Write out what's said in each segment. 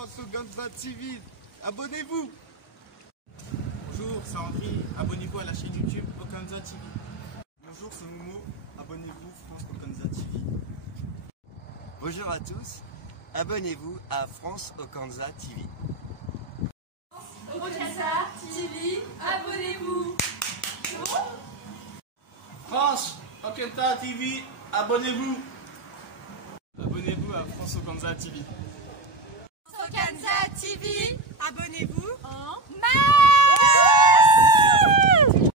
France Oganza TV. Abonnez-vous. Bonjour, c'est André. Abonnez-vous à la chaîne YouTube Oganza TV. Bonjour, c'est Momo. Abonnez-vous France Oganza TV. Bonjour à tous. Abonnez-vous à France Oganza TV. Oganza TV, abonnez-vous. France Oganza TV, abonnez-vous. Abonnez-vous à France Oganza TV. Oganza TV, abonnez-vous en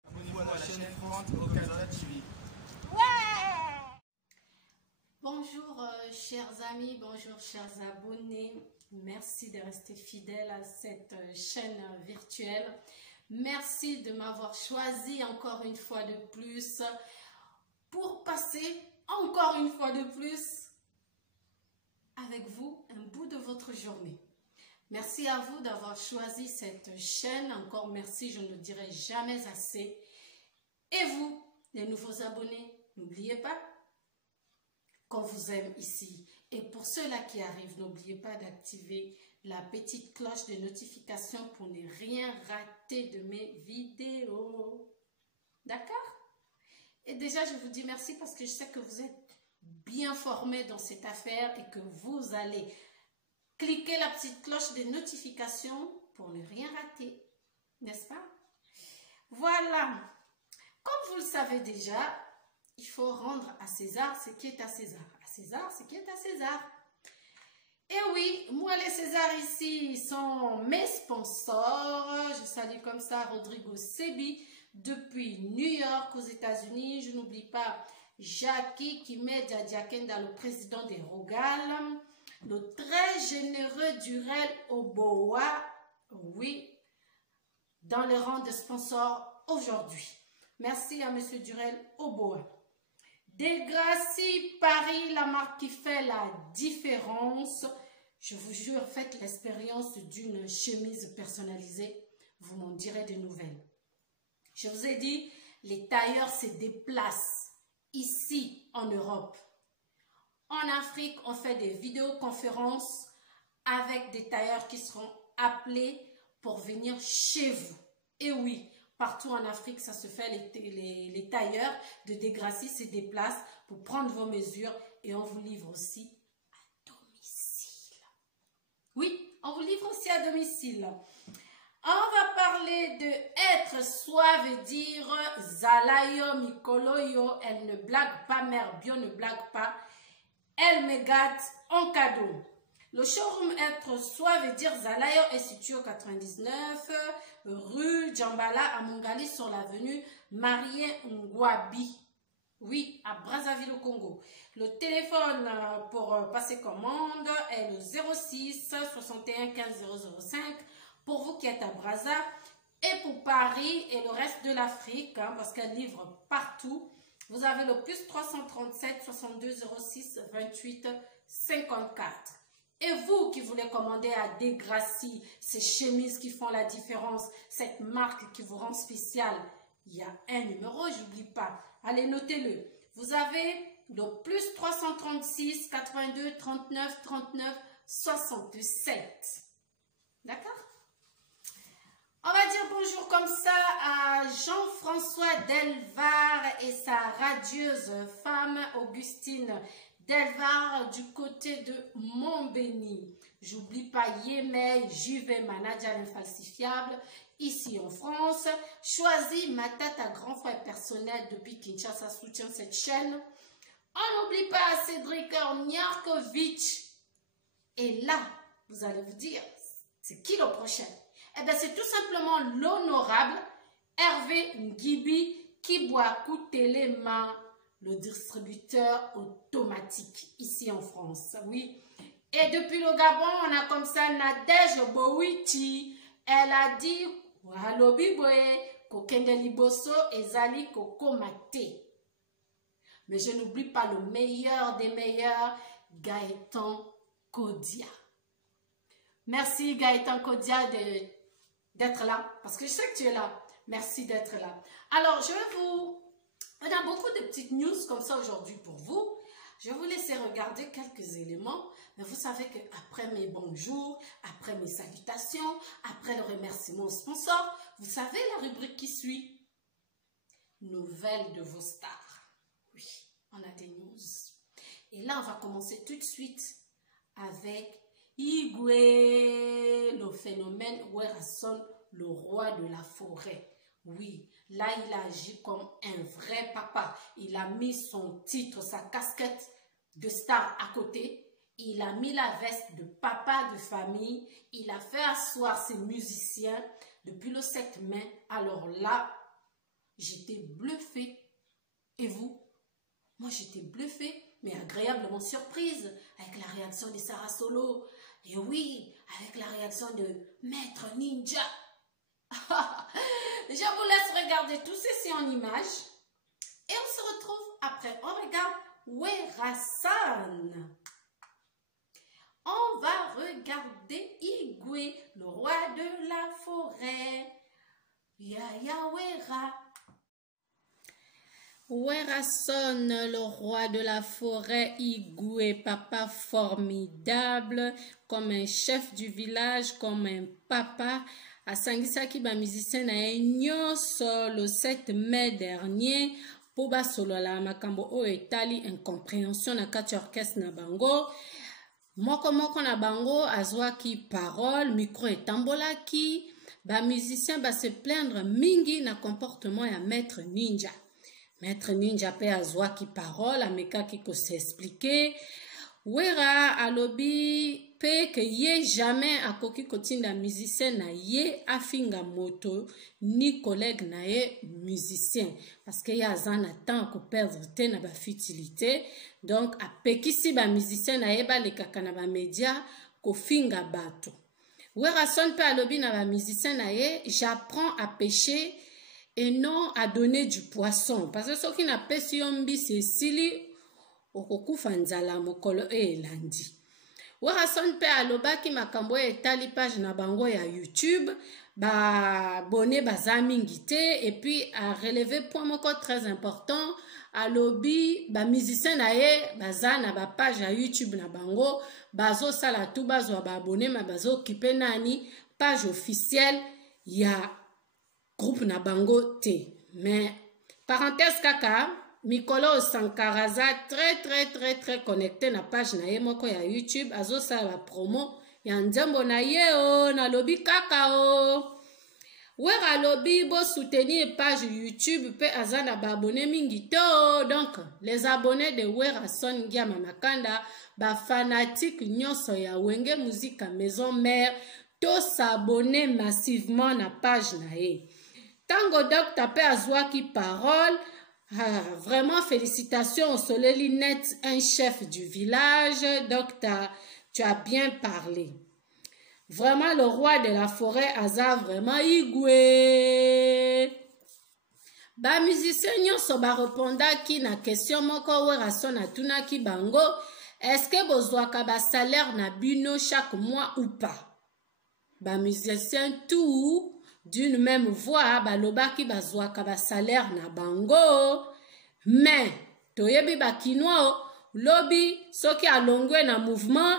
Abonnez-vous à la chaîne France Oganza TV. Bonjour chers amis, bonjour chers abonnés. Merci de rester fidèles à cette chaîne virtuelle. Merci de m'avoir choisi encore une fois de plus pour passer encore une fois de plus avec vous un bout de votre journée. Merci à vous d'avoir choisi cette chaîne. Encore merci, je ne le dirai jamais assez. Et vous, les nouveaux abonnés, n'oubliez pas qu'on vous aime ici. Et pour ceux-là qui arrivent, n'oubliez pas d'activer la petite cloche de notification pour ne rien rater de mes vidéos. D'accord? Et déjà, je vous dis merci parce que je sais que vous êtes bien formés dans cette affaire et que vous allez cliquer la petite cloche de notification pour ne rien rater. N'est-ce pas? Voilà. Comme vous le savez déjà, il faut rendre à César ce qui est à César. À César ce qui est à César. Et oui, moi les Césars ici sont mes sponsors. Je salue comme ça Rodrigo Sebi depuis New York aux États-Unis. Je n'oublie pas Jackie qui m'aide à Diakenda, le président des Rogal. Le très généreux Durel Oboa. Oui, dans le rang de sponsor aujourd'hui. Merci à monsieur Durel Oboa. Degrassi Paris, la marque qui fait la différence. Je vous jure, faites l'expérience d'une chemise personnalisée. Vous m'en direz des nouvelles. Je vous ai dit, les tailleurs se déplacent ici en Europe. En Afrique, on fait des vidéoconférences avec des tailleurs qui seront appelés pour venir chez vous. Et oui, partout en Afrique, ça se fait, les tailleurs de Degrassi se déplacent pour prendre vos mesures et on vous livre aussi à domicile. Oui, on vous livre aussi à domicile. On va parler de être soi veut dire Zalayo Mikoloyo, elle ne blague pas, mère Bio ne blague pas, elle me gâte en cadeau. Le showroom Être Soi veut dire Zalayo est situé au 99 rue Djambala à Mongali sur l'avenue Marien Ngwabi. Oui, à Brazzaville au Congo. Le téléphone pour passer commande est le 06 61 15 005 pour vous qui êtes à Brazza et pour Paris et le reste de l'Afrique parce qu'elle livre partout. Vous avez le plus 337 62 06 28 54. Et vous qui voulez commander à Degrassi, ces chemises qui font la différence, cette marque qui vous rend spécial, il y a un numéro, j'oublie pas. Allez, notez-le. Vous avez le plus 336 82 39 39 67. D'accord? On va dire bonjour comme ça à Jean-François Delvar et sa radieuse femme Augustine Delvar du côté de Montbéni. J'oublie pas Yémei, Juve, manager infalsifiable, ici en France. Choisis Matata, grand frère personnel depuis Kinshasa, soutient cette chaîne. On n'oublie pas Cédric Niarkovic. Et là, vous allez vous dire, c'est qui le prochain? Eh bien, c'est tout simplement l'honorable Hervé Ngibi Kibwaku Téléma, le distributeur automatique ici en France. Oui. Et depuis le Gabon, on a comme ça Nadège Bowiti. Elle a dit Walobi Boye, Kokende Liboso et Zali Kokomate. Mais je n'oublie pas le meilleur des meilleurs, Gaëtan Kodia. Merci Gaëtan Kodia d'être là, parce que je sais que tu es là. Merci d'être là. Alors, on a beaucoup de petites news comme ça aujourd'hui pour vous. Je vous laisser regarder quelques éléments, mais vous savez qu'après mes bonjours, après mes salutations, après le remerciement au sponsor, vous savez la rubrique qui suit. Nouvelles de vos stars. Oui, on a des news. Et là, on va commencer tout de suite avec Igwe, le phénomène Werason, le roi de la forêt. Oui, là, il a agi comme un vrai papa. Il a mis son titre, sa casquette de star à côté. Il a mis la veste de papa de famille. Il a fait asseoir ses musiciens depuis le 7 mai. Alors là, j'étais bluffée. Et vous? Moi, j'étais bluffée, mais agréablement surprise avec la réaction de Sarah Solo. Et oui, avec la réaction de Maître Ninja. Je vous laisse regarder tout ceci en images. Et on se retrouve après. On regarde Werason. On va regarder Igwe, le roi de la forêt. Yaya Wera. Werason, le roi de la forêt, Igwe, papa formidable, comme un chef du village, comme un papa. Asangisaki ba musicien na nyonso le 7 mai dernier po ba solo la makambo o etali incompréhension na kati orchestre na bango. Moko na bango azwaki parole, micro etambolaki, ba musicien ba se plaindre mingi na comportement ya Maître Ninja. Maître Ninja pe azwaki parole, amekaki ko s'expliquer. Wera alobi pe que ye jamais akoki kotinda musicien na ye afinga moto ni collègue na ye musicien parce que ya azana temps ko perdre te na ba futilité donc apekisi ba musicien na ye ba lekaka na ba média ko finga bato. Werason pe alobi na ba musicien na ye j'apprends à pêcher et non à donner du poisson parce que soki na pesi yombi c'est sili okokufa nzala mokolo elandi. Werason pe alobaki makambo etali page na bango ya YouTube ba abonné baza mingi te et puis a relevé point moko très important alobi ba musicien na ye baza na ba page ya YouTube na bango bazo sala tout bazwa ba abonné ma bazo occupé nani page officielle ya groupe na bango te. Mais parenthèse kaka Mikolo Sankaraza très connecté na page na ye moko ya YouTube azo sala promo ya nzembo na ye o na lobi kaka o. Wera lobi bo soutenir page YouTube pe azana ba abonné mingi to donc les abonnés de Werason Ngiama Makanda ba fanatique nyonso ya Wenge Musique maison mère to s'abonner massivement na page na ye. Tango Docteur pe azwaki parole. Ah, vraiment félicitations au Soleli Net, un chef du village. Docteur, tu as bien parlé. Vraiment le roi de la forêt Aza vraiment Igwe. Ba musicien nyonso ba reponda ki na question moko Werason atuna ki bango. Est-ce que bozwaka ba salaire na bino chaque mois ou pas? Ba musicien tout d'une même voix balobaki bazwaka ba salaire na bango mais toyebi bakinois lobi soki alongwe na mouvement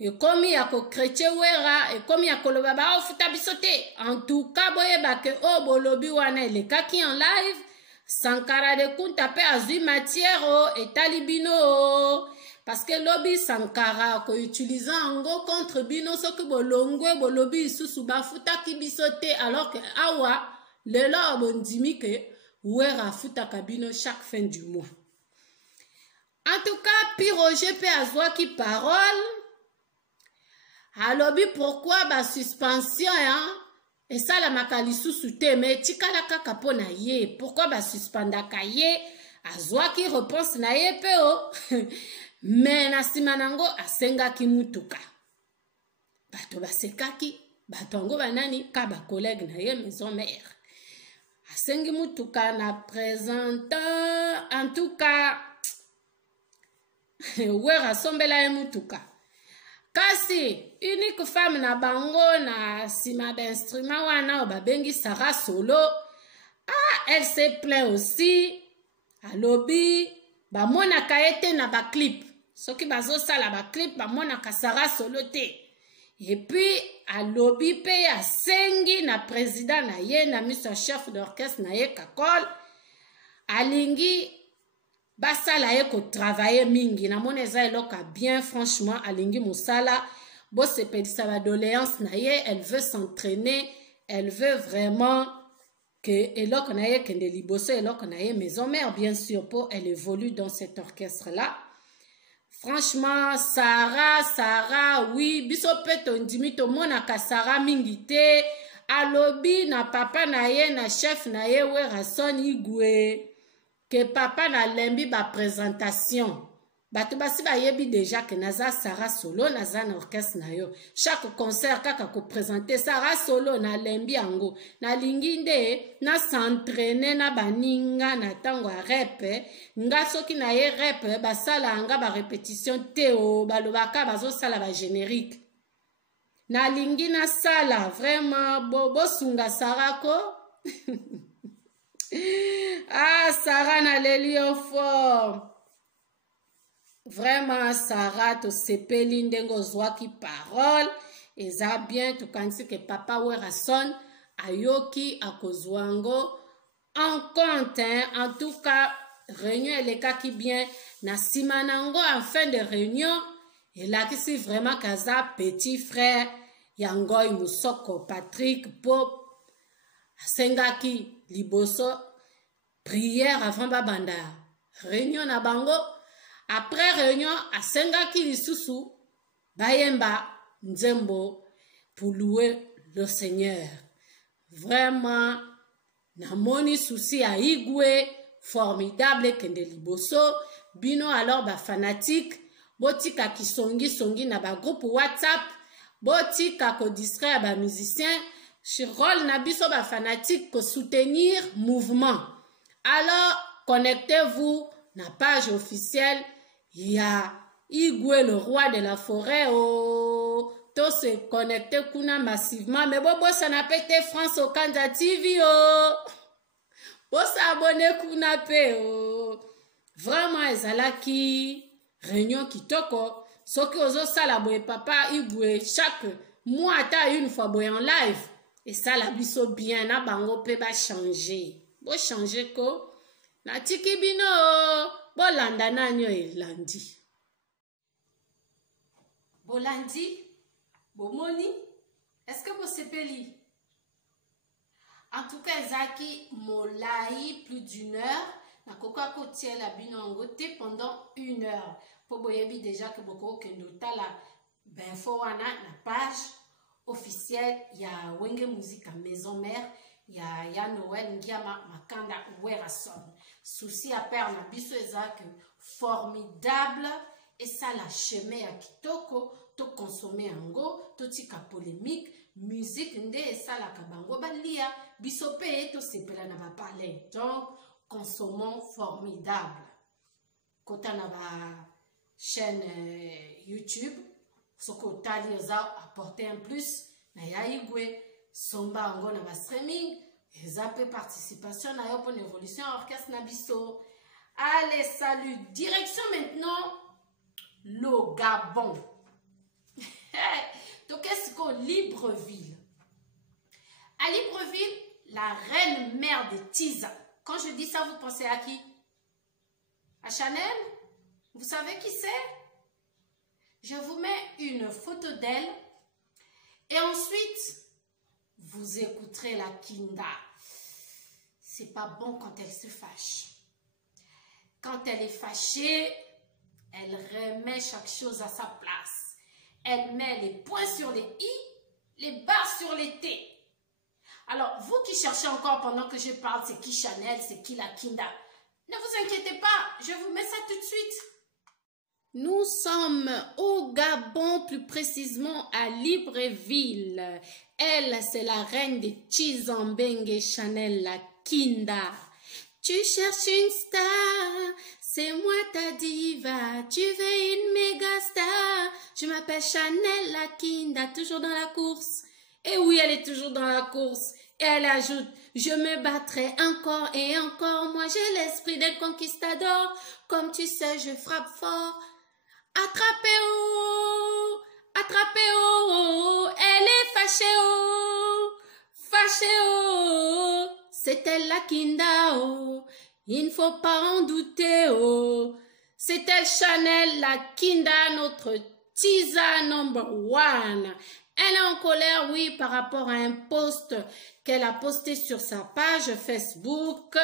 ekomi ya ko chrétien Wera ekomi ya koloba ba ofuta biso te. En tout cas boyeba ke o bolobi wana elekaki en live Sankara de Kunta pe azui matière o etali bino parce que lobi Sankara ko utilisant ango contre bino soki bolongwe bolobi isusu bafuta ki biso te alors que awa lelo bondimi ke Wera futa kabino chaque fin du mois. En tout cas Piroger pe azwaki parole alobi pourquoi ba suspension hein et ça la makalisusu te mais tikala kaka pona ye pourquoi ba suspendaka ye azwaki réponse na ye pe o mais na sima nango asengaki mutuka bato basekaki bato ango banani ka ba collègue na ye maison mère asengi mutuka na présentant en tout cas Wera sombela ye mutuka kasi unique femme na bango na sima d'instrument wana babengi Sarah Solo. Ah, elle se plaint aussi alobi bamonaka ye te na baclip soki bazosala baclip bamonaka Sarah solo te. Et puis alobi pe asengi na président na ye na miso chef d'orchestre na ye Kakol alingi basala ye ko travailler mingi na mona eza eloka bien franchement alingi mosala bo sepelisa ba doléance na ye. Elle veut s'entraîner, elle veut vraiment que eloko na ye kende liboso eloko na ye maison mère bien sûr pour elle évolue dans cet orchestre là. Franchement, Sarah, oui, biso peto ndimi to monaka Sarah mingi te. Alobi na papa na ye na chef na ye Werason Igwe. Que papa na lembi ba présentation. Bato basi ba yebi déjà que naza Sarah solo naza na orchestre na yo. Chaque concert kaka ko présenter Sarah solo na lembi ango. Na linginde na s'entraîner na baninga na tango a rep. Nga soki na ye rep basala anga ba répétition teo balobaka bazo sala ba générique. Na lingi na sala vraiment bo sunga Sarah ko. Ah Sarah na lelio fort. Vraiment Sarah to sepeli ndenge ozwaki parole eza bien tokanisi ke papa Werason ayoki akozwango en compte en tout cas réunion elekaki bien na nsima nango en fin de réunion elakisi vraiment kaza petit frère ya Ngoyi Musoko Patrick po asengaki liboso prière avant babanda réunion na bango. Après réunion, asengaki lisusu bayemba nzembo pour louer le Seigneur. Vraiment, namoni souci à Igwe, formidable kende liboso, bino alors ba fanatique, botika ki songi na ba groupe WhatsApp, botika ko distraire ba musicien, rôle na biso ba fanatique ko soutenir mouvement. Alors, connectez-vous na page officielle. Il y a Igwe, le roi de la forêt, oh, tout se connecter kuna massivement, mais bon, ça n'a pas été France au Kanza TV, oh, bon, s'abonner kuna pe, oh, vraiment, ezalaki, réunion kitoko, ce qui oso sala boye papa Igwe, chaque mois, ta une fois boye en live, et ça la biso bien, na bango pe ba changer, bo changer ko, na tiki bino, bolanda nanyo elandi bolandi bomoni est-ce que vous sepeli en tout cas ezaki molai plus d'une heure na koka kotia la binongo te pendant 1 heure po boyebi déjà que boko kendo tala info wana na page officielle ya Wenge Musique maison mère ya Noël Ngiama Makanda Werason. Souci à perdre na biso ezak formidable et ça la chemin ya kitoko to consommer ango to tika polémique musique nde et ça la kabango balia biso pe to sepela na ba parler. Donc consommons formidable. Kota na ba chaîne YouTube soko tali oza apporter un plus na ya Igwe somba ango na ba streaming eza pe participation na yo pour l'évolution orchestre na biso. Allez, salut, direction maintenant le Gabon. Donc qu'est-ce qu'on Libreville? À Libreville, la reine mère de Tiza. Quand je dis ça, vous pensez à qui? À Chanel? Vous savez qui c'est? Je vous mets une photo d'elle et ensuite vous écouterez la Kinda. C'est pas bon quand elle se fâche. Quand elle est fâchée, elle remet chaque chose à sa place. Elle met les points sur les i, les barres sur les t. Alors, vous qui cherchez encore pendant que je parle, c'est qui Chanel, c'est qui la Kinda? Ne vous inquiétez pas, je vous mets ça tout de suite. Nous sommes au Gabon, plus précisément à Libreville. Elle, c'est la reine de Chizambenge Chanel, la Kinda. Tu cherches une star, c'est moi ta diva. Tu veux une méga star, je m'appelle Chanel, la Kinda, toujours dans la course. Et oui, elle est toujours dans la course. Et elle ajoute, je me battrai encore et encore. Moi, j'ai l'esprit d'un conquistador. Comme tu sais, je frappe fort. Attrapez-oh, attrapez-oh, elle est fâchée, oh, fâchée, oh. C'est elle la Kinda, oh. Il ne faut pas en douter, oh. C'est elle Chanel, la Kinda, notre teaser number one. Elle est en colère, oui, par rapport à un post qu'elle a posté sur sa page Facebook.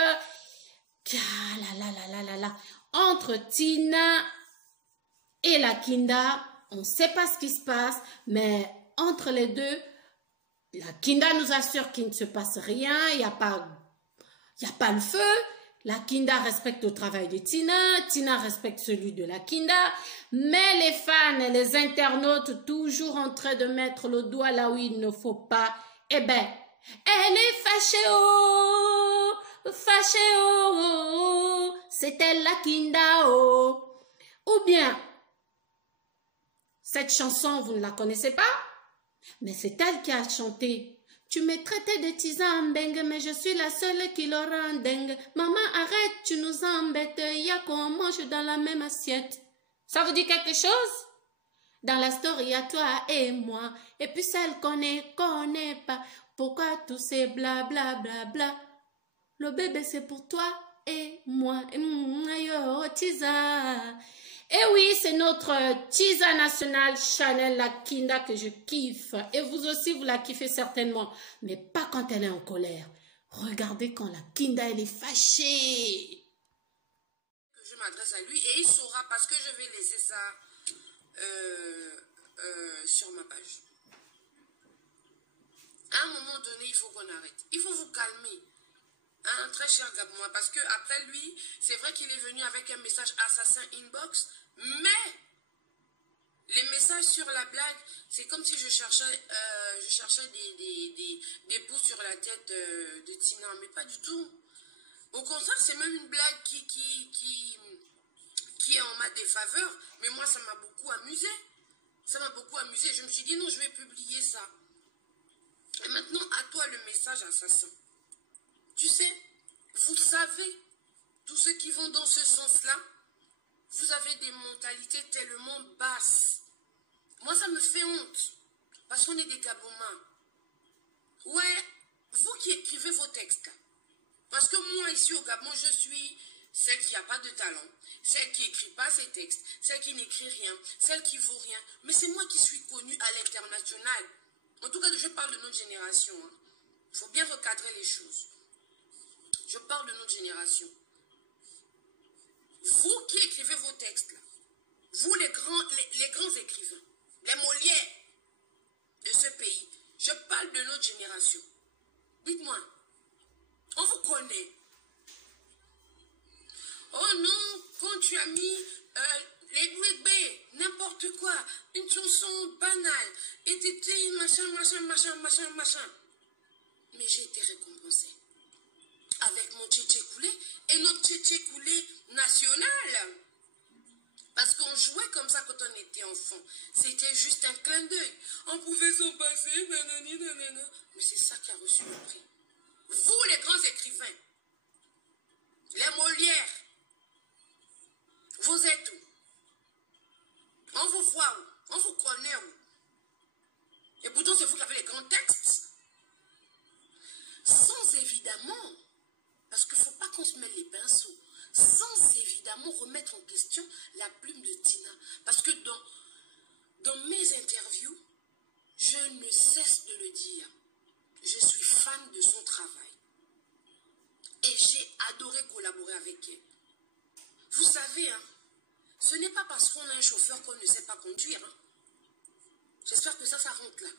Entre Tina et la Kinda, on ne sait pas ce qui se passe, mais entre les deux, la Kinda nous assure qu'il ne se passe rien, il n'y a pas le feu. La Kinda respecte le travail de Tina, Tina respecte celui de la Kinda, mais les fans et les internautes toujours en train de mettre le doigt là où il ne faut pas, eh ben, elle est fâchée, oh, fâchée, oh, c'est elle la Kinda, oh. Ou bien, cette chanson, vous ne la connaissez pas, mais c'est elle qui a chanté. Tu me traitais de tisane dingue, mais je suis la seule qui le rend dingue. Maman, arrête, tu nous embêtes. Il y a qu'on mange dans la même assiette. Ça vous dit quelque chose? Dans la story, il y a toi et moi. Et puis celle qu'on ne connaît pas. Pourquoi tous ces bla bla bla bla? Le bébé, c'est pour toi et moi. Ayo, tisa. Et oui, c'est notre teaser national Chanel la Kinda que je kiffe. Et vous aussi, vous la kiffez certainement. Mais pas quand elle est en colère. Regardez quand la Kinda, elle est fâchée. Je m'adresse à lui et il saura parce que je vais laisser ça sur ma page. À un moment donné, il faut qu'on arrête. Il faut vous calmer. Hein, très cher Gabouin, parce que après lui, c'est vrai qu'il est venu avec un message assassin inbox, mais les messages sur la blague, c'est comme si je cherchais des pouces sur la tête de Tina, mais pas du tout. Au contraire, c'est même une blague qui est en ma défaveur, mais moi, ça m'a beaucoup amusé. Ça m'a beaucoup amusé. Je me suis dit, non, je vais publier ça. Et maintenant, à toi le message assassin. Tu sais, vous savez, tous ceux qui vont dans ce sens-là, vous avez des mentalités tellement basses. Moi, ça me fait honte, parce qu'on est des Gabomains. Ouais, vous qui écrivez vos textes, là, parce que moi, ici au Gabon, je suis celle qui n'a pas de talent, celle qui n'écrit pas ses textes, celle qui n'écrit rien, celle qui vaut rien. Mais c'est moi qui suis connue à l'international. En tout cas, je parle de notre génération. Il faut bien recadrer les choses. Je parle de notre génération. Vous qui écrivez vos textes, là, vous les grands écrivains, les Molières de ce pays, je parle de notre génération. Dites-moi, on vous connaît. Oh non, quand tu as mis les bébés, n'importe quoi, une chanson banale, et t'étais machin. Mais j'ai été récompensée. Avec mon tchétché coulé et notre tchétché coulé national. Parce qu'on jouait comme ça quand on était enfant. C'était juste un clin d'œil. On pouvait s'en passer, nanani, nanana. Mais c'est ça qui a reçu le prix. Vous, les grands écrivains, les Molières, vous êtes où? On vous voit où? On vous connaît où? Et pourtant, c'est vous qui avez les grands textes. Sans évidemment, parce qu'il ne faut pas qu'on se mêle les pinceaux, sans évidemment remettre en question la plume de Tina. Parce que dans mes interviews, je ne cesse de le dire, je suis fan de son travail. Et j'ai adoré collaborer avec elle. Vous savez, hein, ce n'est pas parce qu'on a un chauffeur qu'on ne sait pas conduire. Hein. J'espère que ça rentre là.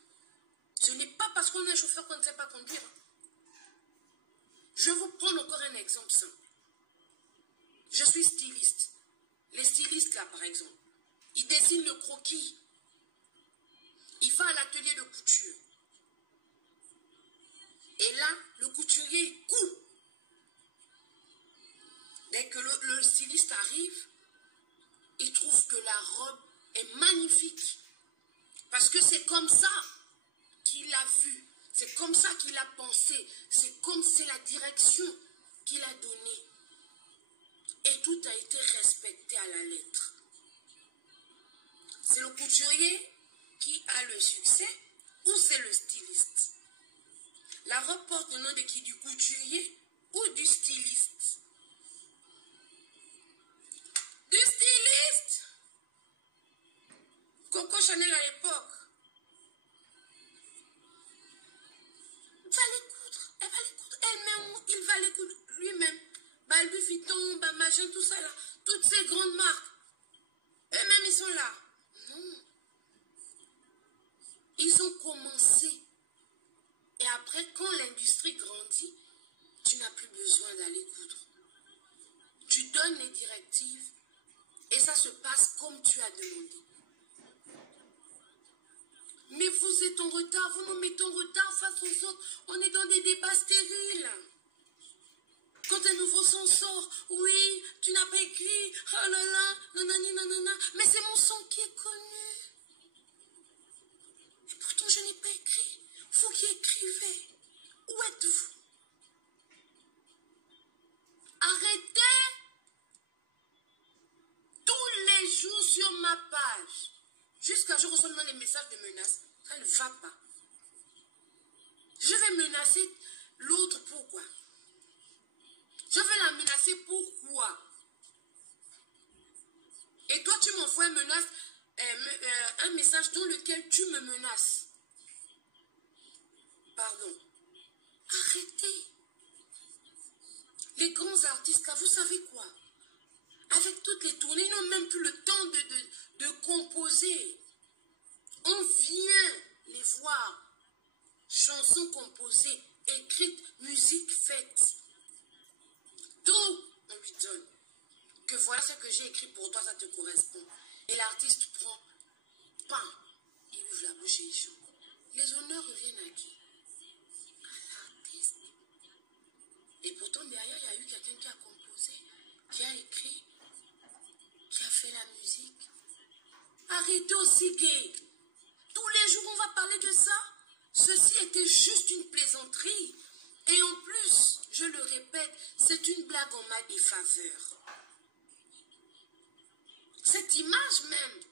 Ce n'est pas parce qu'on a un chauffeur qu'on ne sait pas conduire. Je vous prends encore un exemple simple. Je suis styliste. Les stylistes là, par exemple, ils dessinent le croquis. Il va à l'atelier de couture. Et là, le couturier coupe. Dès que le styliste arrive, il trouve que la robe est magnifique. Parce que c'est comme ça qu'il a vu C'est comme ça qu'il a pensé. C'est la direction qu'il a donnée. Et tout a été respecté à la lettre. C'est le couturier qui a le succès ou c'est le styliste? La robe porte le nom de qui? Du couturier ou du styliste? Du styliste! Coco Chanel à l'époque. Va les coudre. Elle va les coudre elle-même. Il va les coudre lui-même. Bah, Louis Vuitton, bah, machin, tout ça là. Toutes ces grandes marques. Eux-mêmes, ils sont là. Non. Ils ont commencé. Et après, quand l'industrie grandit, tu n'as plus besoin d'aller coudre. Tu donnes les directives et ça se passe comme tu as demandé. Mais vous êtes en retard, vous nous mettez en retard face aux autres. On est dans des débats stériles. Quand un nouveau son sort, oui, tu n'as pas écrit, oh là là, nanani nanana, mais c'est mon son qui est connu. Et pourtant je n'ai pas écrit. Vous qui écrivez, où êtes-vous? Arrêtez tous les jours sur ma page. Jusqu'à je reçois des messages de menaces. Ça ne va pas. Je vais menacer l'autre pourquoi? Je vais la menacer pourquoi? Et toi tu m'envoies un message dans lequel tu me menaces. Pardon. Arrêtez. Les grands artistes là, vous savez quoi? Avec toutes les tournées, ils n'ont même plus le temps de composer. On vient les voir. Chansons composées, écrites, musique faite. Tout, on lui donne. Que voilà ce que j'ai écrit pour toi, ça te correspond. Et l'artiste prend pain. Il ouvre la bouche et il chante. Les honneurs reviennent à qui? À l'artiste. Et pourtant, derrière, il y a eu quelqu'un qui a composé, qui a écrit, qui a fait la musique. Arrêtez aussi, gay. Tous les jours, on va parler de ça. Ceci était juste une plaisanterie. Et en plus, je le répète, c'est une blague en ma défaveur. Cette image même,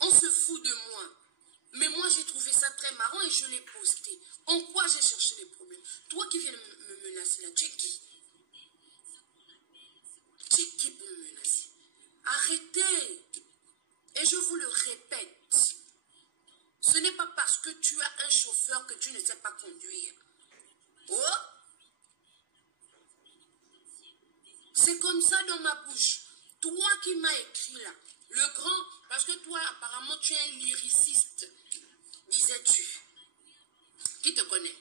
on se fout de moi. Mais moi, j'ai trouvé ça très marrant et je l'ai posté. En quoi j'ai cherché les problèmes? Toi qui viens me menacer là, tu es qui? Tu es qui pour me menacer? Arrêtez. Et je vous le répète. Ce n'est pas parce que tu as un chauffeur que tu ne sais pas conduire. Oh! C'est comme ça dans ma bouche. Toi qui m'as écrit là, le grand, parce que toi apparemment tu es un lyriciste, disais-tu, qui te connaît.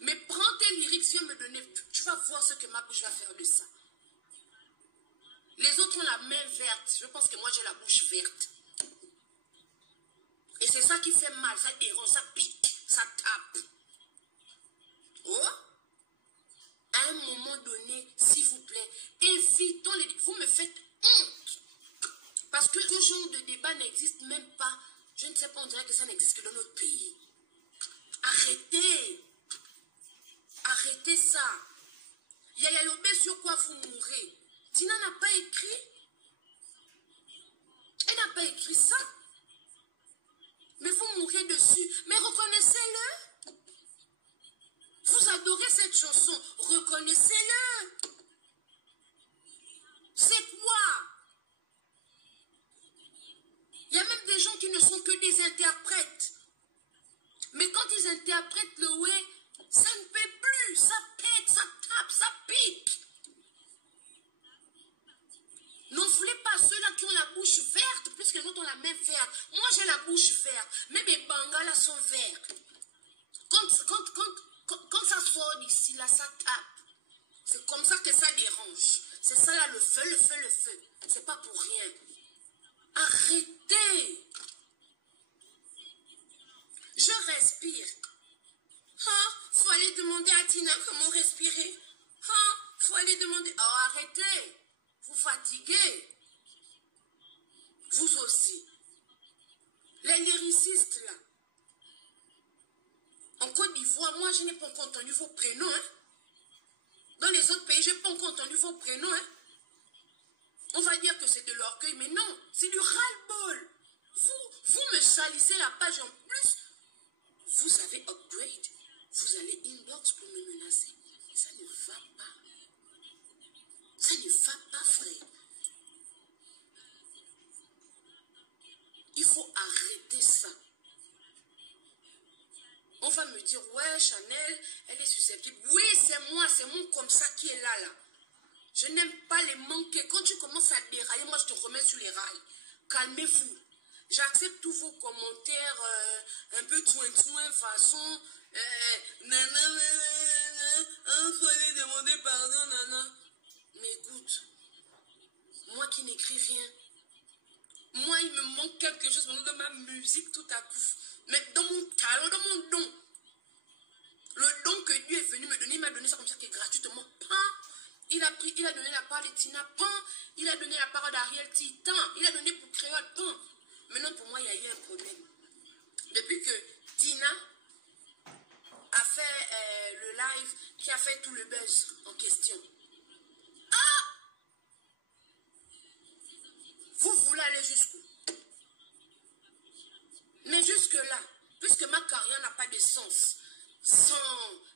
Mais prends tes lyrics, viens me donner, tu vas voir ce que ma bouche va faire de ça. Les autres ont la main verte, je pense que moi j'ai la bouche verte. Et c'est ça qui fait mal, ça dérange, ça pique, ça tape. Oh! À un moment donné, s'il vous plaît, évitons les... Vous me faites honte. Parce que ce genre de débat n'existe même pas. Je ne sais pas, on dirait que ça n'existe que dans notre pays. Arrêtez. Arrêtez ça. Yaya Lobé, sur quoi vous mourrez? Tina n'a pas écrit. Elle n'a pas écrit ça. Mais vous mourrez dessus. Mais reconnaissez-le. Vous adorez cette chanson. Reconnaissez-le. C'est quoi? Il y a même des gens qui ne sont que des interprètes. Mais quand ils interprètent le ouais, ça ne paie plus. Ça pète, ça tape, ça pique. N'en voulez pas ceux-là qui ont la bouche verte, puisque nous avons la main verte. Moi, j'ai la bouche verte. Mais mes bangalas sont verts. Quand ça sort d'ici, là, ça tape. C'est comme ça que ça dérange. C'est ça, là, le feu, le feu, le feu. C'est pas pour rien. Arrêtez. Je respire. Ah, faut aller demander à Tina comment respirer. Ah, faut aller demander... Oh, arrêtez. Vous fatiguez. Vous aussi. Les lyricistes, là. En Côte d'Ivoire, moi, je n'ai pas encore entendu vos prénoms. Hein. Dans les autres pays, je n'ai pas encore entendu vos prénoms. Hein. On va dire que c'est de l'orgueil, mais non, c'est du ras-le-bol. Vous me salissez la page en plus. Vous avez upgrade. Vous allez inbox pour me menacer. Ça ne va pas. Ça ne va pas, frère. Il faut arrêter ça. On va me dire, ouais, Chanel, elle est susceptible. Oui, c'est moi, c'est mon comme ça qui est là. Je n'aime pas les manquer. Quand tu commences à dérailler, moi, je te remets sur les rails. Calmez-vous. J'accepte tous vos commentaires un peu soin façon. Fallait demander pardon, nana. Mais écoute, moi qui n'écris rien, moi, il me manque quelque chose dans ma musique tout à coup. Mais dans mon talent, dans mon don. Le don que Dieu est venu me donner, il m'a donné ça comme ça, qui est gratuitement. Pan. Il a donné la part de Tina, pan. Il a donné la part d'Ariel Titan. Il a donné pour Créole, pan. Maintenant, pour moi, il y a eu un problème. Depuis que Tina a fait le live qui a fait tout le buzz en question. Ah! Vous voulez aller jusqu'où? Mais jusque-là, puisque ma carrière n'a pas de sens sans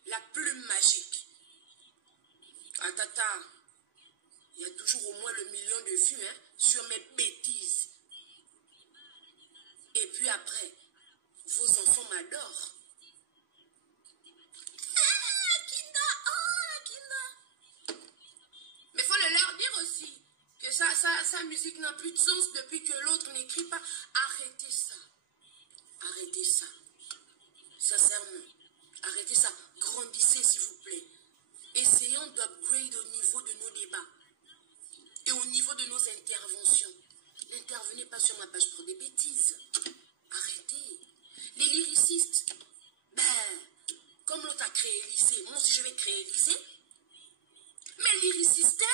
la plume magique. Ah tata, il y a toujours au moins le million de vues hein, sur mes bêtises. Et puis après, vos enfants m'adorent. Kinda. Mais il faut le leur dire aussi que sa musique n'a plus de sens depuis que l'autre n'écrit pas. Arrêtez ça. Arrêtez ça. Sincèrement. Arrêtez ça. Grandissez s'il vous plaît. Essayons d'upgrade au niveau de nos débats. Et au niveau de nos interventions. N'intervenez pas sur ma page pour des bêtises. Arrêtez. Les lyricistes. Ben, comme l'autre a créé lycée, moi aussi je vais créer lycée. Mais lyricistes,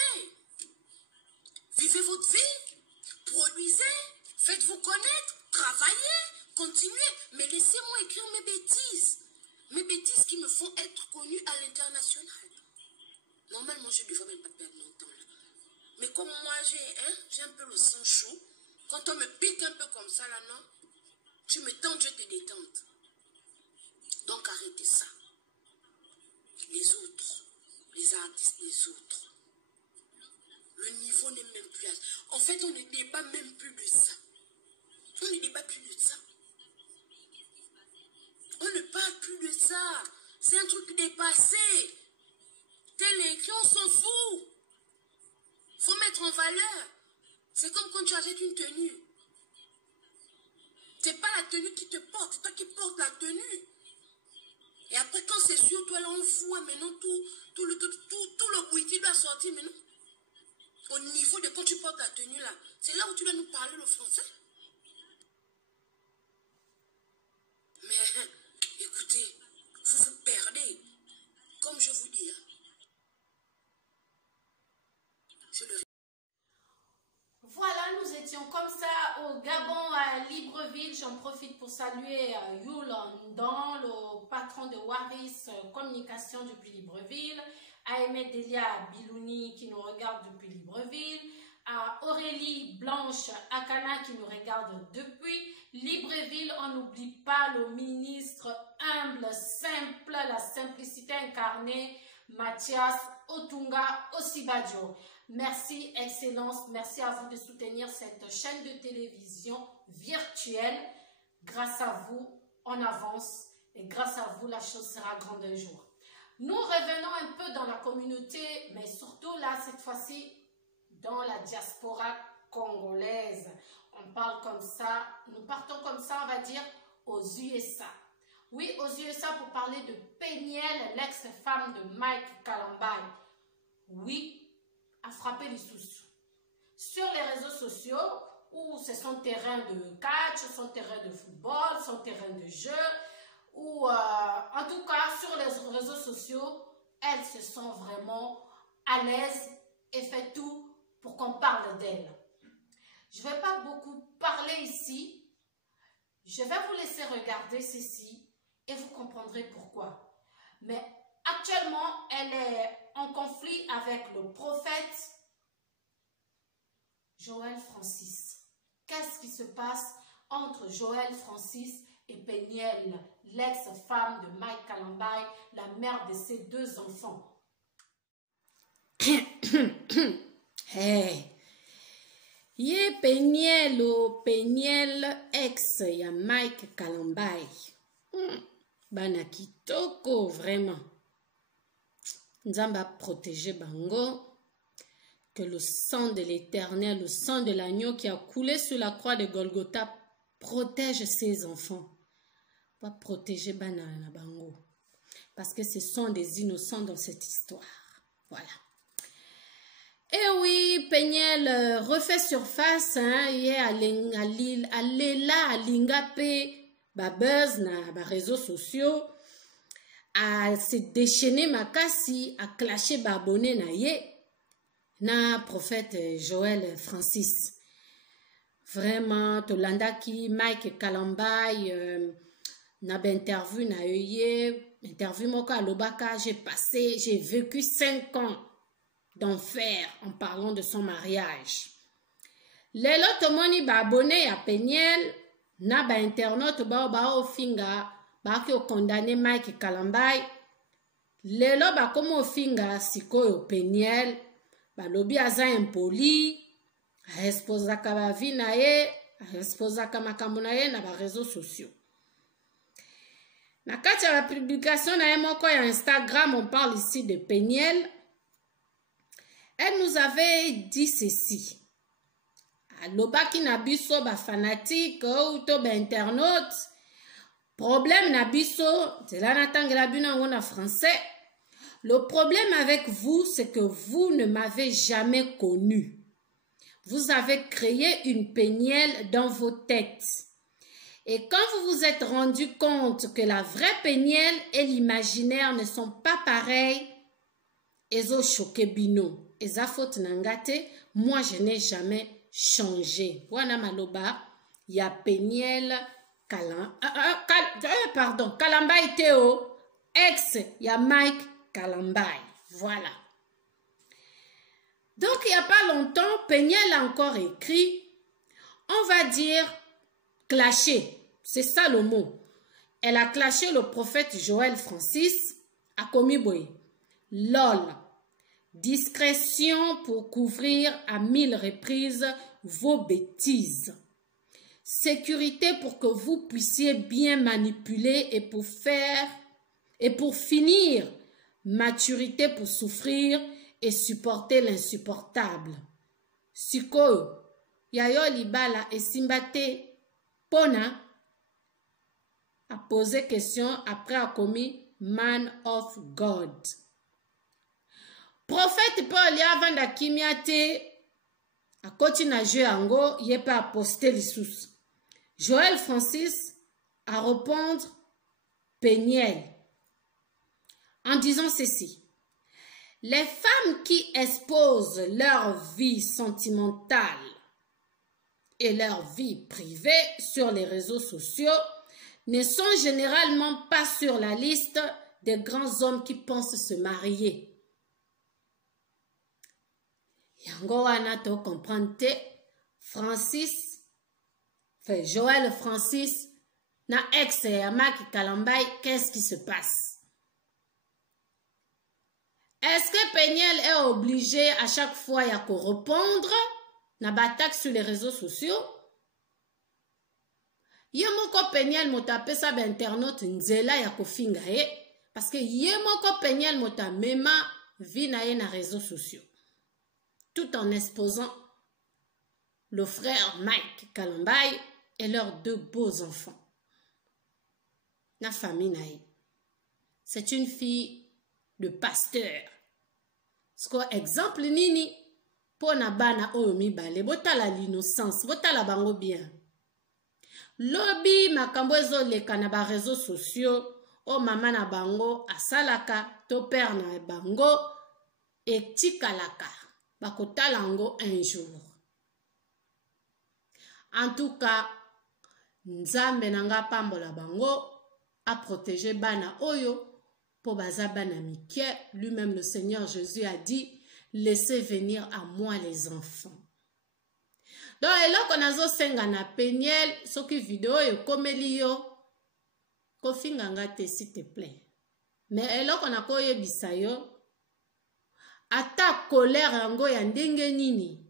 vivez votre vie. Produisez. Faites-vous connaître. Travaillez. Continuez. Mais laissez-moi écrire mes bêtises. Mes bêtises qui me font être connue à l'international. Normalement, je ne devrais même pas perdre mon temps là. Mais comme moi, j'ai un peu le sang chaud. Quand on me pique un peu comme ça là, non? Tu me tentes, je te détente. Donc arrêtez ça. Les autres, les artistes des autres. Le niveau n'est même plus... En fait, on ne débat même plus de ça. On ne débat plus de ça. On ne parle plus de ça. C'est un truc dépassé. Tel est écrit, on s'en fout. Faut mettre en valeur. C'est comme quand tu achètes une tenue. C'est pas la tenue qui te porte, c'est toi qui portes la tenue. Et après, quand c'est sur toi, là, on voit maintenant tout le bruit qui doit sortir maintenant. Au niveau de quand tu portes la tenue, là, c'est là où tu dois nous parler le français. Mais, écoutez, vous vous perdez. Comme je vous dis, hein. Voilà, nous étions comme ça au Gabon, à Libreville. J'en profite pour saluer Yul Ndon, le patron de Waris Communication depuis Libreville, à Ahmed Delia Bilouni qui nous regarde depuis Libreville, à Aurélie Blanche Akana qui nous regarde depuis Libreville. On n'oublie pas le ministre humble, simple, la simplicité incarnée, Mathias Otunga Osibajo. Merci, Excellence. Merci à vous de soutenir cette chaîne de télévision virtuelle. Grâce à vous, on avance et grâce à vous, la chose sera grande un jour. Nous revenons un peu dans la communauté, mais surtout là, cette fois-ci, dans la diaspora congolaise. On parle comme ça, nous partons comme ça, on va dire, aux USA. Oui, aux USA pour parler de Péniel, l'ex-femme de Mike Kalambay. Oui, a frappé les sous. Sur les réseaux sociaux, où c'est son terrain de catch, son terrain de football, son terrain de jeu, ou en tout cas sur les réseaux sociaux, elle se sent vraiment à l'aise et fait tout pour qu'on parle d'elle. Je ne vais pas beaucoup parler ici. Je vais vous laisser regarder ceci et vous comprendrez pourquoi. Mais actuellement, elle est en conflit avec le prophète Joël Francis. Qu'est-ce qui se passe entre Joël Francis et Peniel, l'ex-femme de Mike Kalambay, la mère de ses 2 enfants? Hey. Ye Peniel o Peniel ex ya Mike Kalambay. Bana kitoko vraiment. Nzamba protéger bango. Que le sang de l'Éternel, le sang de l'agneau qui a coulé sur la croix de Golgotha protège ses enfants. Pas protéger bana na bango. Parce que ce sont des innocents dans cette histoire. Voilà. Et oui, Peniel refait surface, hein, il est allé là, à l'ingapé, buzz na ba réseaux sociaux, à se déchaîner makasi, à clasher ba abonné na ye, na prophète Joël Francis. Vraiment, Tolandaki, Mike Kalambay, na ba interview na ye, interview moka alobaka, j'ai vécu 5 ans d'enfer en parlant de son mariage. Lelo tomoni ba abonné à Peniel na ba internaute ba ofinga ba ki condamné Mike Kalambay. Lelo ba komo ofinga sikoyo Peniel ba lobi aza impoli, responsaka ba vie na ye, responsaka makambo na ye na ba réseaux sociaux. Na kati ya la publication na ye moko ya Instagram, on parle ici de Peniel. Elle nous avait dit ceci. Alobaki na biso ba fanatique ou to ba internaute. Problème na biso, c'est là natangela bino en français. Le problème avec vous, c'est que vous ne m'avez jamais connu. Vous avez créé une Peniel dans vos têtes. Et quand vous vous êtes rendu compte que la vraie Peniel et l'imaginaire ne sont pas pareils, ezo choqué bino. Eza faute nangate, moi je n'ai jamais changé. Wana maloba, ya Peniel Kalambay Théo, ex ya Mike Kalambay. Voilà. Donc il n'y a pas longtemps, Peniel a encore écrit, on va dire, clasher. C'est ça le mot. Elle a clashé le prophète Joël Francis à Komiboy. LOL. Discrétion pour couvrir à 1000 reprises vos bêtises. Sécurité pour que vous puissiez bien manipuler et pour finir, maturité pour souffrir et supporter l'insupportable. Siko, yayo libala et simbate pona a posé question après a commis man of God. Prophète Paul yavanda kimiate a kotina jeu ango yepa a posté l'issous. Joël Francis a répondre Peniel en disant ceci. Les femmes qui exposent leur vie sentimentale et leur vie privée sur les réseaux sociaux ne sont généralement pas sur la liste des grands hommes qui pensent se marier. Yango wana to comprendre Francis, fait Joël Francis, na ex ya Mike Kalambay, qu'est-ce qui se passe? Est-ce que Peniel est obligé à chaque fois ya ko répondre na batak sur les réseaux sociaux? Yemoko Peniel motape sa ba internaute nzela ya ko finga ye parce que yemoko Peniel mota mema vi na ye na réseaux sociaux. Tout en exposant le frère Mike Kalambay et leurs 2 beaux enfants. La famille naïe. C'est une fille de pasteur. Ce exemple nini pona bana omi bale botala l'innocence, botala bango bien. Lobby makambo ezoleka na ba réseaux sociaux o mama na bango asalaka to père na bango etikalaka. Bakotalango un jour. En tout cas, Nzambe nanga pambola bango, à protéger bana oyo pour baza bana mikie. Lui-même le Seigneur Jésus a dit, laissez venir à moi les enfants. Donc eloko nazo senga na peniel soki vidéo yo komeli yo kofinganga te s'il te plaît. Mais eloko na koyebisa yo ata colère yango ya ndenge nini,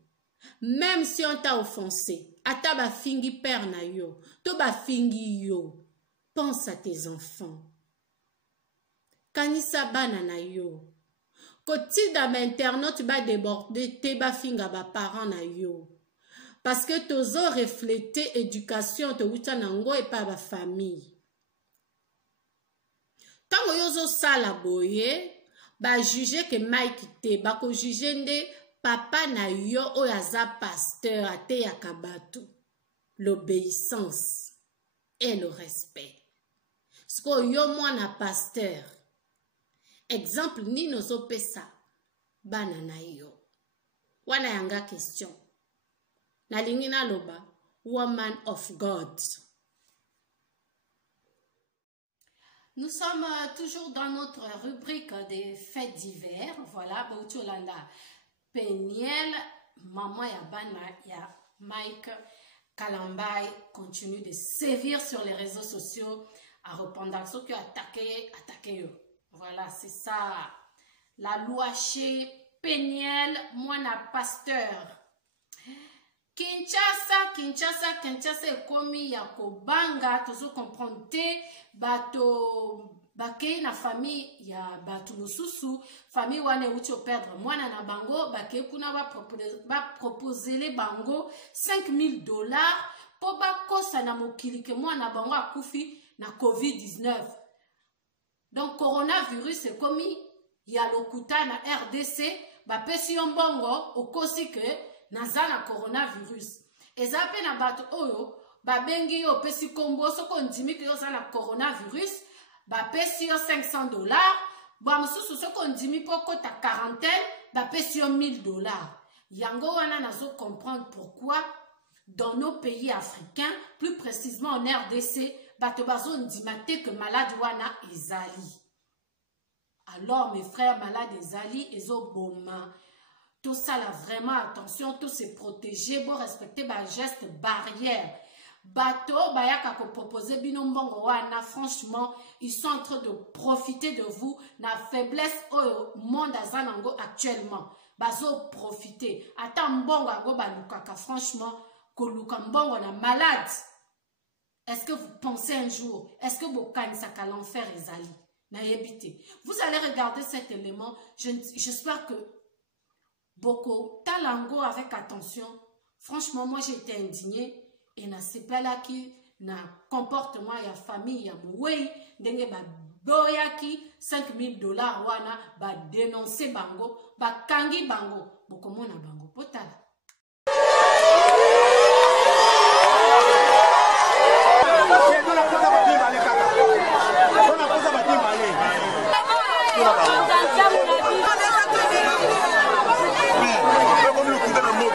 même si on t'a offensé, ata ba fingi père na yo, to ba fingi yo, pense à tes enfants. Kanisa bana na yo. Koti da ba internaute ba déborder te ba finga ba parents na yo. Parce que tozo refléter éducation to wuta nango et pas ba famille. Tango yozo sala boye, ba juger que Mike te, ba ko juger nde papa na yo oyaza pasteur ate ya kabato. L'obéissance et le respect. Sko yo mwana pasteur. Exemple ni nozo pesa bana na yo. Wana yanga question. Na lingina loba, woman of God. Nous sommes toujours dans notre rubrique des faits divers. Voilà, Bautolanda Peniel, maman ya bana ya Mike Kalambay continue de sévir sur les réseaux sociaux à répondre à ceux qui ont attaqué eux. Voilà, c'est ça. La loi chez Peniel, moi na pasteur. Kinshasa ekomi ya kobanga tozo comprendre te bato bakei na famille ya bato mosusu famille wane uti perdre mwana na bango bakei kuna ba proposer bango $5,000 po bakosa na mokili ke mwana bango akufi na COVID-19. Donc coronavirus ekomi ya lokuta na RDC bapesi yo mbongo okosi ke naza na coronavirus. Eza pe na bato oyo babengi yo pesi kombo soko ndimi ke yo za na coronavirus bapesi yo $500 ba mosusu soko ndimi po kota quarantaine bapesi yo $1,000. Yango wana nazo comprendre pourquoi dans nos pays africains, plus précisément en RDC, bato bazo ndimate que malade wana ezali. Alors mes frères malades ezali ezo boma. Tout ça là, vraiment attention, tout se protéger, bon respecter ba gestes barrières. Bateau, bayaka ko proposer bino mbongo wana, franchement, ils sont en train de profiter de vous, na faiblesse au monde azanango actuellement. Bazo profiter. Ata mbongo ago balukaka, franchement, ko luka mbongo na malade. Est-ce que vous pensez un jour, est-ce que vous kanisa ka l'enfer ezali? Na yebite. Vous allez regarder cet élément, j'espère que beaucoup talango avec attention. Franchement, moi j'ai été indignée et na sepelaki na comportement ya famille ya mouei ndenge ba boyaki $5,000 wana ba dénoncer bango ba kangi bango boko mona bango potala.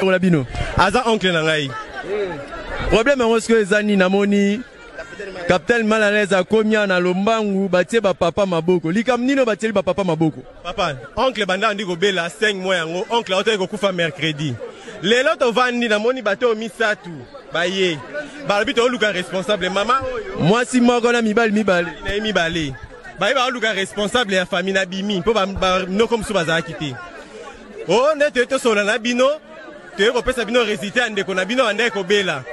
Labino aza oncle na ngai problème est que ezani namoni capitaine mal à l'aise a komia na lombangu batie ba papa maboko likamnino batie ba papa maboko papa oncle banda ndiko bela 5 mois yango oncle auto ko kufa mercredi lelo to vandi namoni bato misatu baye balbito luka responsable mama moi si moko na mibali baye ba luka responsable ya famille na bimi po ba no comme so baza kité oh nete to sola na bino te ko pesa bino résultat ndeko na bino ande ko bela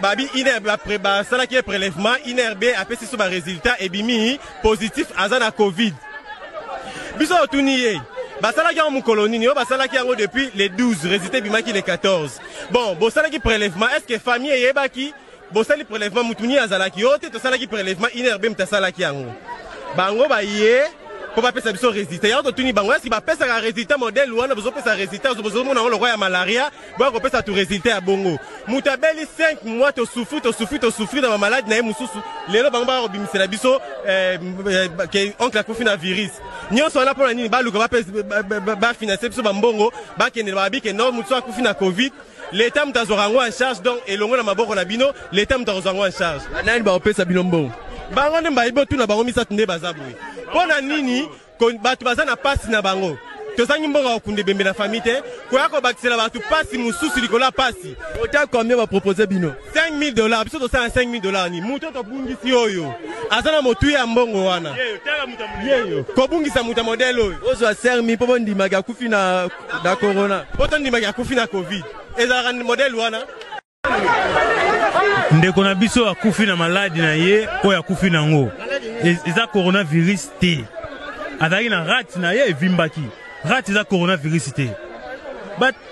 babi inerbe après ba sala ki prélèvement inerbe apesi so ba résultat et bimi positif azana covid biso tuniye ba sala ki en colonie ni ba sala ki yango depuis les 12 résultat bimaki les 14 bon bo sala ki prélèvement est-ce que famille yebaki bo sala prélèvement mutuni azala ki yote to sala ki prélèvement inerbe mta sala ki yango bango ba ye pour pas pesa biso résultat ya to tuni bango est-ce que ba pesa ka résultat modèle wana bozo pesa résultat bozo mona le roi ya malaria bo ko pesa tout résultat ya bongo mutabeli 5 mois to souffrir dans ma malade na mususu lelo bango ba obimisela biso ke oncle akufi na virus nyonso wana pona nini ba luka ba pesa ba financer biso bambongo ba kende ba bike no mutu akufi na covid l'état mutazorango en charge donc elongo na maboko na bino l'état mutazorango en charge nani ba opesa bino mbongo bango nde mbayibo tuna bango misato nde baza boye mpona nini bato baza na pasi na bango tozangi mbongo kokunde bembe na famille te koya kobakisela bato pasi mosusu likolo ya pasi ota combien bapropose bino $5000 biso tosala $5000 ni moto tobungisi oyo aza na motu ya mbongo wana yeyo kobungisa moto ya modele oyo ozwa 5000 mpo bondimaki akufi na corona mpo tondimaki akufi na covid ezalaka modele wana ndeko na biso akufi na maladi na ye oyo akufi nango eza coronavirus te azalaki na rate na ye evimbaki rate eza coronavirus te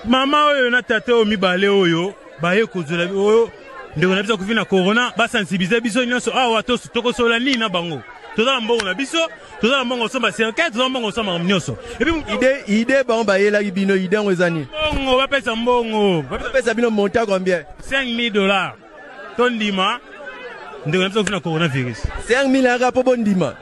mama oyo na tata oyo mibale oyo baye kozela oyo ndeko na biso akufi na corona basensibilize biso nyonso awa tokosola nini na bango tozala mbongo na biso tozala mbongo osomba serkele tozala mbongo osomba nyonso ide bango bayelaki bino ide yango eza nini mbongo bapesa mbongo bapesa bino monta combien $5000 tondima ndeko na biso akufi na coronavirus 5000 aka mpo bondima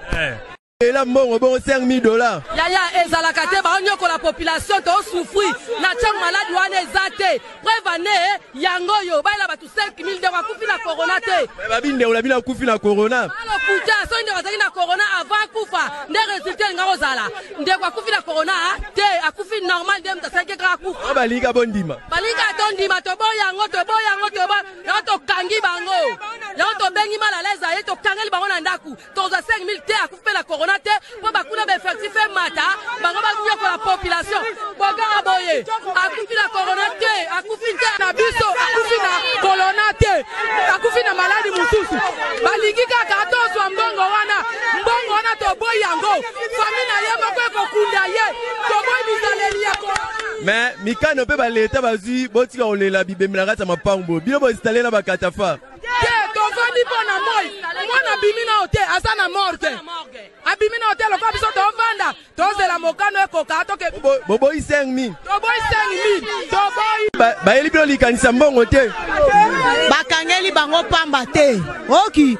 ela mbongo bongo $5000 yaya ezalaka te baonyokola population to souffrir na tiang maladi wana eza te preuve ne yango yo bayela bato 5000 ndeko akufi na corona te babindeko bino akufi na corona alokuta so ndeko azalaki na corona avant akufa nde resultat nga kozala ndeko akufi na corona te akufi normal nde mutasalaki kaka akufa balika bondima balika tondima toboya yango yango tokangi bango yango tobengi malaleza ye tokangeli bango na ndaku tozwa 5000 te akufi mpe na corona te po bakuna baeffectif mata bango banyokola population bogara boye akufi na corona te akufi te na biso akufi na corona te akufi na maladi mosusu balingi kaka tozwa mbongo wana toboyi yango fami na ye moko ekokunda ye toboyi bizaleli ya mais mikano mpe baleta bazwi botika kolela bibembe na kati ya mapango bino boinstale na bakatafa te tovandi mpo na moi mwana bimi na ote aza na morgue abimi na hotel kwa biso tovanda tozela mokano ekoka toke boboyi 5000 toboyi 5000 toboyi bayeli bino likanisa mbongo te bakangeli bango pamba te oki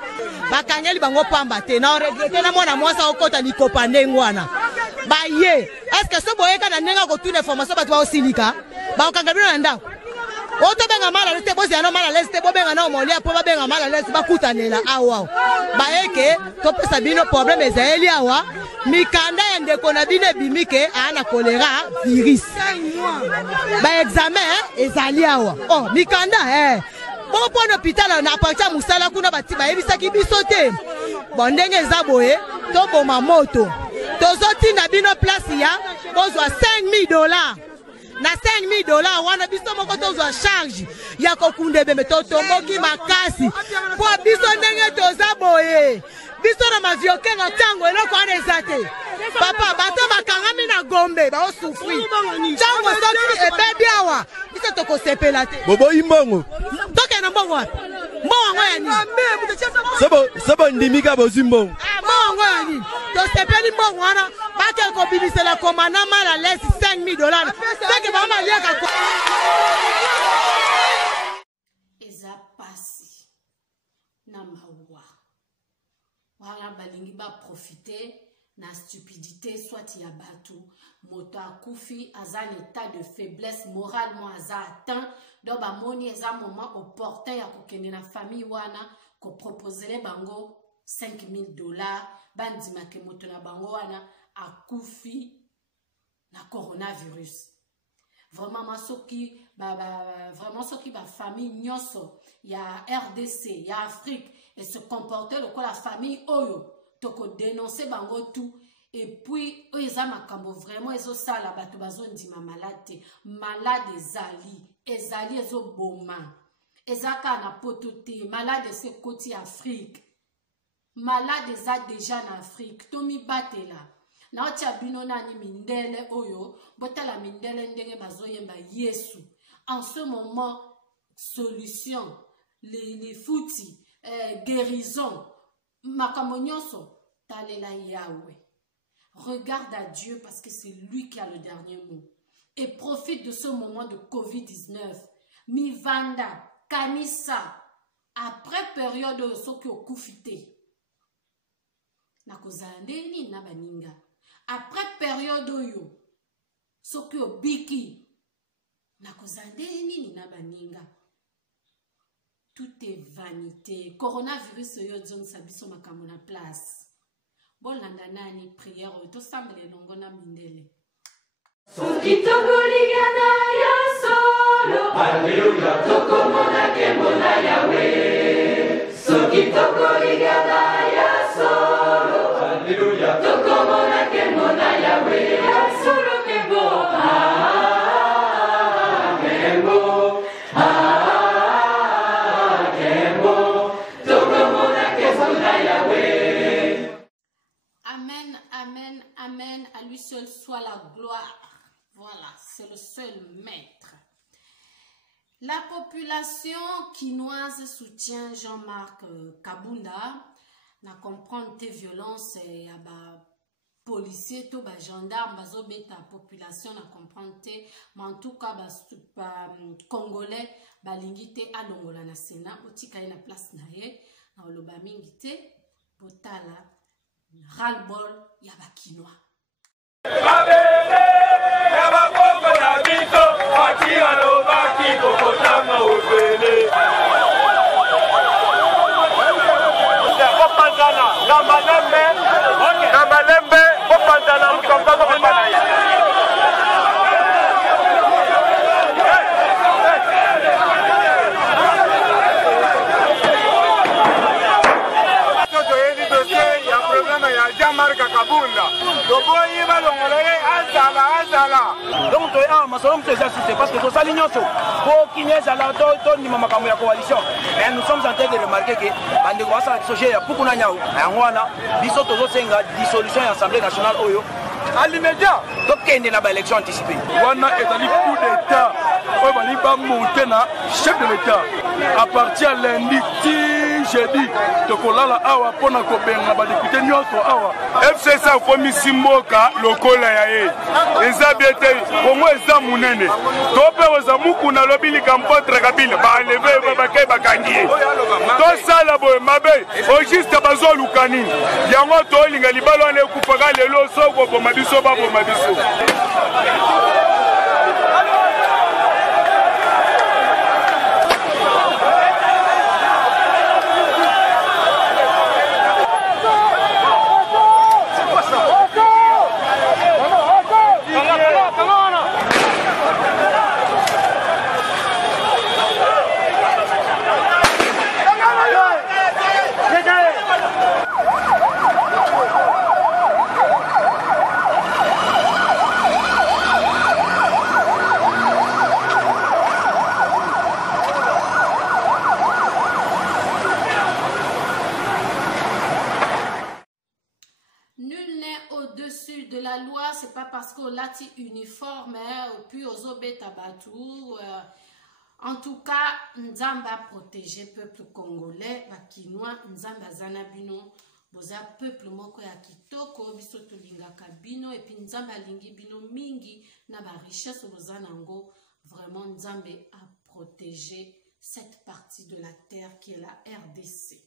bakangeli bango pamba te na regrete na mwana mwasa okota likopa ndenge wana baye eske so boyeka na ndenge akotuna information bato baosilika bakanga bino na ndako otobenga mala leste bozi ano mala leste bobenga na omolia po babenga mala leste bakutanela awa baeke topesa bino problème ezali awa mikanda ya ndeko na bino ebimike ana kolera virus ba examen ezali awa oh mikanda bon hôpital na partir musala kuna bati bayebisaki biso te bon ndenge eza boye toboma moto tozotinda bino place ya bozwa $5000 na $5000 wana biso moko tozwa charge ya kokunde bembe totomboki makasi po biso ndenge toza boye biso na mavioke na tango eloko wana eza te papa bato bakangami na gombe baosufri tango soki ebebi awa biso tokosepela te boboyi mbongo toke na mbongo wapi mbongo yango ya nini sobo ndimika bozwi mbongo mbongo yango ya nini tosepeli mbongo wana bake kobimisela komana mala lesi $5000 soki bamaliaka eza pasi na mawa wana balingi baprofite na stupidité soit ya bato moto akufi aza na état de faiblesse moralement aza atteint donc bamoni eza moment opportun ya kokende na famille wana koproposele bango $5000 bandimake moto na bango wana akufi na coronavirus vraiment soki vraiment soki bafamille nyonso ya RDC ya Afrique et se comporter lokola famille oyo toko dénoncer bango tout et puis oyo eza makambo vraiment ezosala bato bazondima malade malade ezali ezoboma ezaka na poto te malade ese koti Afrique malade eza déjà na Afrique tomibatela na otia bino nani mindele oyo botala mindele ndenge bazoyemba Yesu en ce moment solution les fouti guérison makambo nyonso talela Yahweh regarde à Dieu parce que c'est lui qui a le dernier mot et profite de ce moment de Covid-19 mivanda kanisa après période soki okufite na kozala ndeni na baninga après période oyo soki obiki na kozala ndeni na baninga tout est vanité. Coronavirus yo John Sabiso makambo na place. Bon landanani prière to sambele longo na mindele. Sokitokoligana ya solo. Hallelujah. Tokomona kemona Yahweh. Sokitokoligana ya solo. Hallelujah. Tokomona kemona Yahweh. Solo kembo. Kembo. Kembo. Tokomona kemona Yahweh. Amen, amen, amen. À lui seul soit la gloire. Voilà, c'est le seul maître. La population quinoise soutient Jean-Marc Kabunda. Na comprendre tes violences et policiers, tout gendarme, bazobeta population na comprendre tes, mais en tout cas congolais balingite alongola na Sénat, otika na place na ye, na oloba mingite potala ras-le-bol ya ba quinois. Donc parce que tout ça l'union pour qui n'est à la donne ma coalition. Mais nous sommes en train de remarquer que beaucoup de dissolution de l'Assemblée nationale à l'immédiat. Donc il y a une élection anticipée. On a un coup d'État. On va monter na chef de l'État. À partir de lundi, jeudi, tokolala awa pona kobenga ba député nyoto awa. FCC a komi simboka lokola ya ye. Eza biete komo eza munene. Tope oza muku na lobili kampotre kabila ba lever ba ke bakangi. To sala boy mabe o juste bazo lukani. Yango to linga libalo ne kupaka lelo soko bo mabiso ba bo mabiso. C'est pas parce qu'on l'a uniforme ou puis aux obéta batou. En tout cas, Nzamba protéger peuple congolais, bakinois, Nzamba zanabino, boza peuple moko ya kitoko, bisoto lingaka bino et puis Nzamba lingi bino mingi na ba richesse boza nango. Vraiment Nzambe a protégé cette partie de la terre qui est la RDC.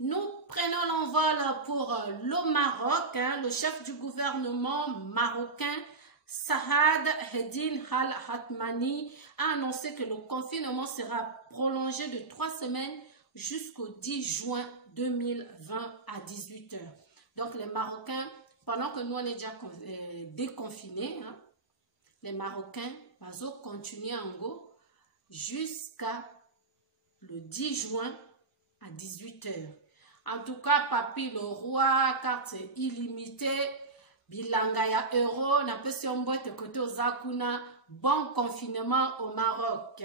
Nous prenons l'envol pour le Maroc. Le chef du gouvernement marocain, Saad Eddine Al-Hatmani, a annoncé que le confinement sera prolongé de 3 semaines jusqu'au 10 juin 2020 à 18 h. Donc les Marocains, pendant que nous on est déjà déconfinés, les Marocains vont continuer en go jusqu'à le 10 juin à 18 h. En tout cas, Papi le roi, carte illimitée, bilanga ya euro, n'a pas si on boite côté aux Zakuna, bon confinement au Maroc.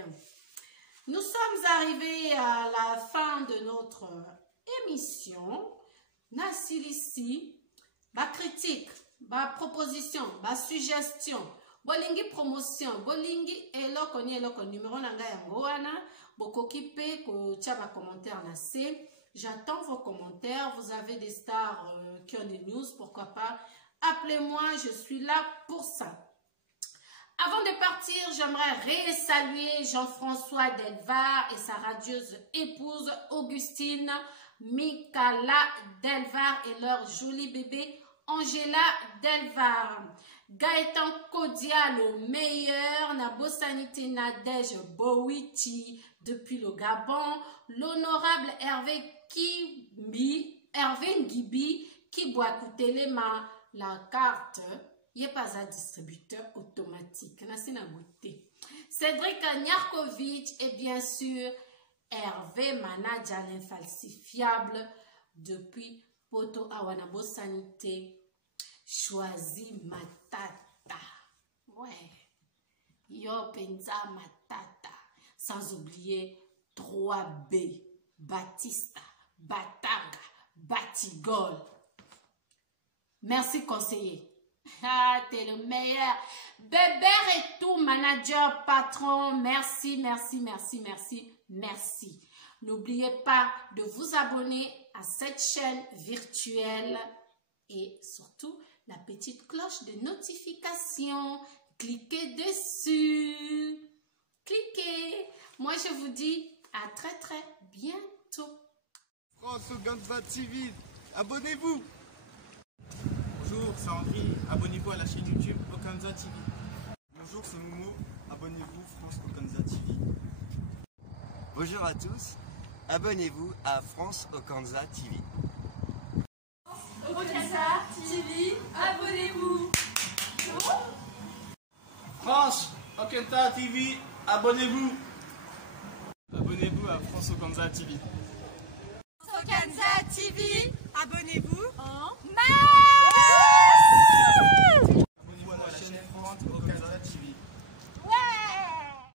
Nous sommes arrivés à la fin de notre émission. Nasilisi, ma critique, ma proposition, ma suggestion, bolingi promotion, bolingi eloko numéro nanga ya ngoana, bokokipe ko tchaba commentaire na C. J'attends vos commentaires. Vous avez des stars qui ont des news, pourquoi pas. Appelez-moi, je suis là pour ça. Avant de partir, j'aimerais saluer Jean-François Delvar et sa radieuse épouse Augustine Mikala Delvar et leur joli bébé Angela Delvar. Gaëtan Kodia, le meilleur. Nabosanité Nadège Bowiti depuis le Gabon. L'honorable Hervé Ngibi qui boit Koutelema la carte. Il n'est pas un distributeur automatique. Cédric Nyarkovic et bien sûr Hervé Manaja l'infalsifiable depuis Poto Awanabo Sanité. Choisis Matata. Ouais. Yo Penza Matata. Sans oublier 3B. Batista. Batanga. Batigol. Merci conseiller. Ah, t'es le meilleur. Bébert et tout, manager, patron. Merci, merci, merci, merci, merci. N'oubliez pas de vous abonner à cette chaîne virtuelle et surtout la petite cloche de notification. Cliquez dessus. Cliquez. Moi, je vous dis à très, très bientôt. France Okanza TV, abonnez-vous. Bonjour, c'est André. Abonnez-vous à la chaîne YouTube Okanza TV. Bonjour, c'est Momo. Abonnez-vous France Okanza TV. Bonjour à tous. Abonnez-vous à France Okanza TV. Okanza TV, abonnez-vous. France Okanza TV, abonnez-vous. Abonnez-vous à France Okanza TV. Okanza TV, abonnez-vous.